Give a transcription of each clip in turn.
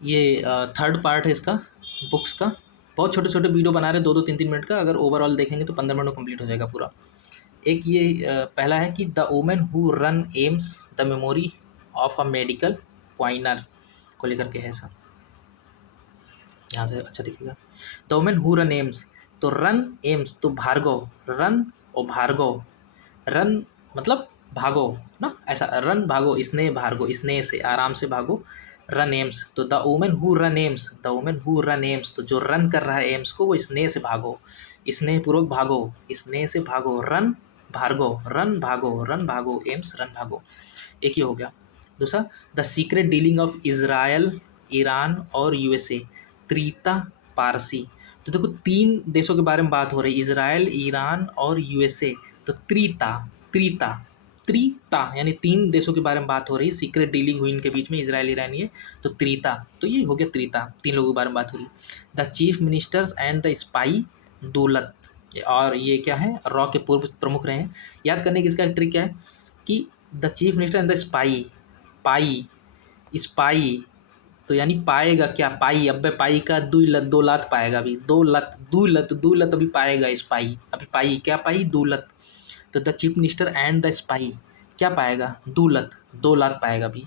ये third part है इसका, बुक्स का। बहुत छोटे छोटे वीडियो बना रहे, 2-2 3-3 मिनट का। अगर ओवरऑल देखेंगे तो 15 मिनट में कंप्लीट हो जाएगा पूरा। एक ये पहला है कि the women who ran AIIMS the memory of a medical pioneer को लेकर के है सब। यहाँ से अच्छा दिखेगा। The women who ran AIIMS, तो रन एम्स तो भार्गव, रन और भार्गव, रन मतलब भागो ना, ऐसा रन भागो, स्नेह भागो, स्नेह से आराम से भागो, रन एम्स। तो the women who ran AIIMS, the women who ran AIIMS, तो जो रन कर रहा है एम्स को वो स्नेह से भागो, स्नेह पूर्वक भागो, स्नेह से भागो, रन भार्गो, रन भागो, रन भागो एम्स, रन भागो। एक ही हो गया। दूसरा, the secret dealing of Israel, Iran और यूएसए, त्रीता पारसी। तो देखो 3 देशों के बारे में बात हो रही है, इजराइल, ईरान और यूएसए। तो त्रीता, त्रीता, त्रीता यानी 3 देशों के बारे में बात हो रही है, सीक्रेट डीलिंग हुई इनके बीच में, इजराइल ईरान ये। तो त्रीता, तो ये हो गया त्रीता, 3 लोगों के बारे में बात हो रही है। The chief ministers and the spy दौलत, और ये क्या है, रॉ के पूर्व प्रमुख रहे हैं। याद करने की इसका ट्रिक क्या है कि the chief minister and the spy, pi, spy तो यानी पाएगा क्या, पाई, अबे पाई का दुई लत, 2 लात पाएगा अभी, 2 लत, दुलत, दुलत अभी पाएगा स्पाई, अभी पाई क्या, पाई दुलत। तो the chief minister and the spy क्या पाएगा, दुलत, 2 लात पाएगा अभी।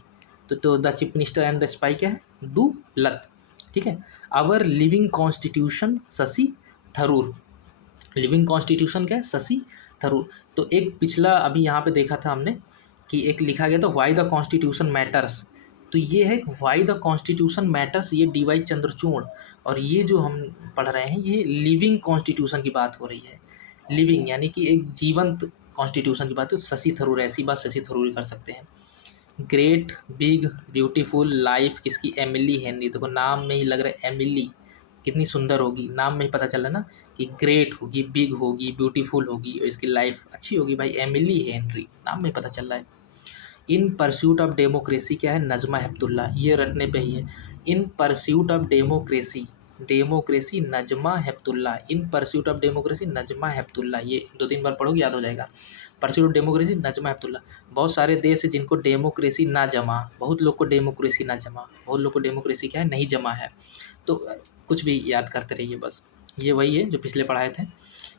तो the chief minister and the spy क्या है, दुलत। ठीक है। Our living constitution Shashi Tharoor, living constitution क्या है, शशि थरूर। तो एक पिछला अभी यहाँ पे देखा था हमने कि एक लिखा गया था व्हाई द कॉन्स्टिट्यूशन मैटर्स, तो ये है व्हाई द कॉन्स्टिट्यूशन मैटर्स, ये डी वाई चंद्रचूड़। और ये जो हम पढ़ रहे हैं ये लिविंग कॉन्स्टिट्यूशन की बात हो रही है, लिविंग यानी कि एक जीवंत कॉन्स्टिट्यूशन की बात है। तो शशि थरूर, ऐसी बात शशि थरूर ही कर सकते हैं। ग्रेट, बिग, ब्यूटीफुल, लाइफ किसकी, एमिली हेनरी। देखो नाम में ही लग रहा है एमिली कितनी सुंदर होगी, नाम में ही पता चल रहा है ना कि ग्रेट होगी, बिग होगी, ब्यूटीफुल होगी और इसकी लाइफ अच्छी होगी भाई, एमिली हेनरी, नाम में पता चल रहा है। इन परस्यूट ऑफ डेमोक्रेसी क्या है, नजमा हेपतुल्ला, ये रटने पे ही है। In pursuit of democracy, democracy Najma Heptulla, in pursuit of democracy Najma Heptulla, ये 2-3 बार पढ़ोगे याद हो जाएगा। Pursuit of democracy Najma Heptulla. बहुत सारे देश है जिनको डेमोक्रेसी ना जमा, बहुत लोग को डेमोक्रेसी ना जमा, बहुत लोग को डेमोक्रेसी क्या है, नहीं जमा है। तो कुछ भी याद करते रहिए बस। ये वही है जो पिछले पढ़ाए थे।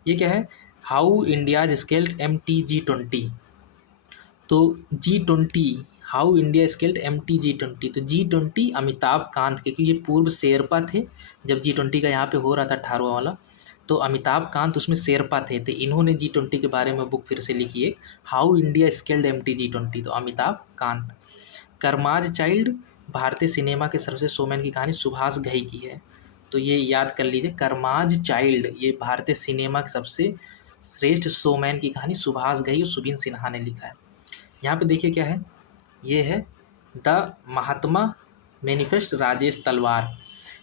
ये क्या है, हाउ इंडियाज स्केल्ड MTG20, तो G20, how India scaled MTG20, तो G20 अमिताभ कांत के, क्योंकि ये पूर्व शेरपा थे जब G20 का यहाँ पे हो रहा था 18वां वाला, तो अमिताभ कांत उसमें शेरपा थे, तो इन्होंने G20 के बारे में बुक फिर से लिखी है, हाउ इंडिया स्केल्ड MTG20, तो अमिताभ कांत। करमाज चाइल्ड, भारतीय सिनेमा के सर्वश्रेष्ठ शोमैन की कहानी सुभाष घई की है, तो ये याद कर लीजिए, करमाज चाइल्ड ये भारतीय सिनेमा के सबसे श्रेष्ठ शोमैन की कहानी सुभाष घई और सुबीन सिन्हा ने लिखा है। यहाँ पे देखिए क्या है, ये है द महात्मा मैनिफेस्ट, राजेश तलवार।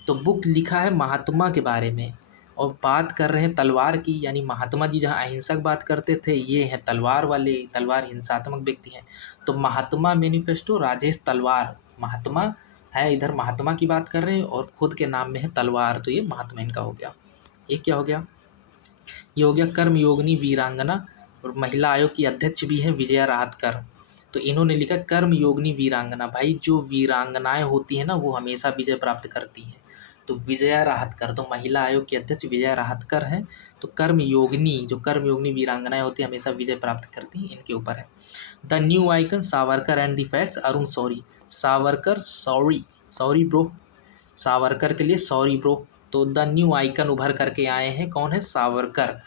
तो बुक लिखा है महात्मा के बारे में और बात कर रहे हैं तलवार की, यानी महात्मा जी जहाँ अहिंसक बात करते थे, ये हैं तलवार वाले, तलवार हिंसात्मक व्यक्ति हैं। तो महात्मा मैनिफेस्टो, राजेश तलवार, महात्मा है इधर, महात्मा की बात कर रहे हैं और खुद के नाम में है तलवार, तो ये महात्मा इनका हो गया। एक क्या हो गया, ये हो गया कर्मयोगिनी वीरांगना, और महिला आयोग की अध्यक्ष भी हैं विजया राहतकर। तो इन्होंने लिखा कर्मयोगिनी वीरांगना, भाई जो वीरांगनाएं होती हैं ना वो हमेशा विजय प्राप्त करती हैं, तो विजया राहतकर, तो महिला आयोग की अध्यक्ष विजया राहतकर हैं। तो कर्मयोगिनी, जो कर्मयोगिनी वीरांगनाएं होती हैं हमेशा विजय प्राप्त करती हैं, इनके ऊपर है। The new icon, Savarkar and the facts, Arun Shourie, Savarkar sorry, sorry bro, Savarkar के लिए सॉरी ब्रो। तो द न्यू आइकन उभर करके आए हैं, कौन है, सावरकर।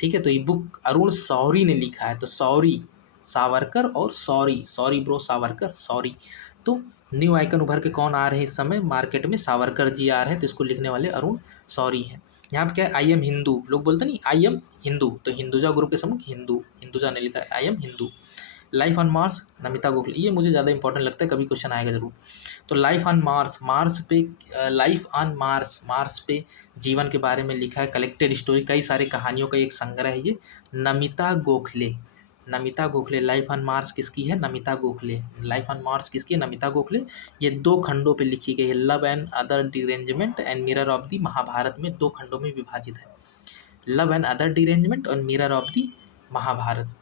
ठीक है, तो ये बुक अरुण शौरी ने लिखा है, तो सॉरी सावरकर और sorry, sorry bro Savarkar, sorry. तो न्यू आइकन उभर के कौन आ रहे हैं इस समय मार्केट में, सावरकर जी आ रहे हैं, तो इसको लिखने वाले अरुण शौरी हैं। यहाँ पे क्या है, आई एम हिंदू, लोग बोलते नहीं आई एम हिंदू, तो हिंदुजा ग्रुप के समूह हिंदू, हिंदुजा ने लिखा है I am Hindu. Life on Mars, Namita Gokhale, ये मुझे ज़्यादा इंपॉर्टेंट लगता है, कभी क्वेश्चन आएगा जरूर। तो लाइफ ऑन मार्स, मार्स पे, लाइफ ऑन मार्स, मार्स पे जीवन के बारे में लिखा है, कलेक्टेड स्टोरी, कई सारी कहानियों का एक संग्रह है ये, Namita Gokhale, Namita Gokhale. Life on Mars किसकी है, Namita Gokhale, life on Mars किसकी है, नमिता गोखले। ये 2 खंडों पे लिखी गई है, love and other derangement and mirror of the Mahabharata में 2 खंडों में विभाजित है, लव एंड अदर डिरेंजमेंट और मिरर ऑफ द महाभारत।